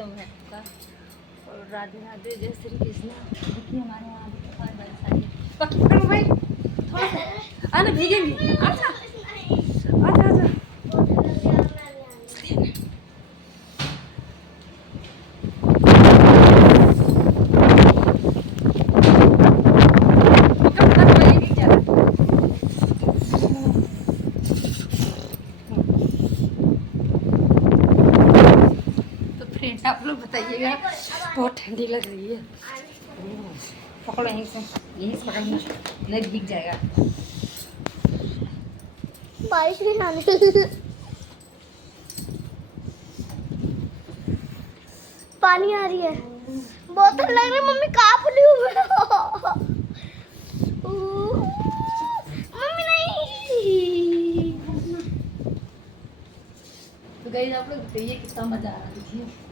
स्वागतम है आपका और राधे राधे, जय श्री कृष्ण। देखिए हमारे यहाँ बहुत बड़ी साड़ी पक्की करो भाई, थोड़ा सा आना भीगेंगे। अच्छा अच्छा अच्छा आप लोग बताइएगा, बहुत ठंडी लग रही है। पकड़ो यहीं से पकड़ना, नहीं भीग जाएगा। बारिश नहीं आने पानी आ रही है, बोतल लग रही है। मम्मी कहाँ फुली हुई है? मम्मी नहीं। तो गाइस आप लोग बताइए कितना मजा आ रहा है।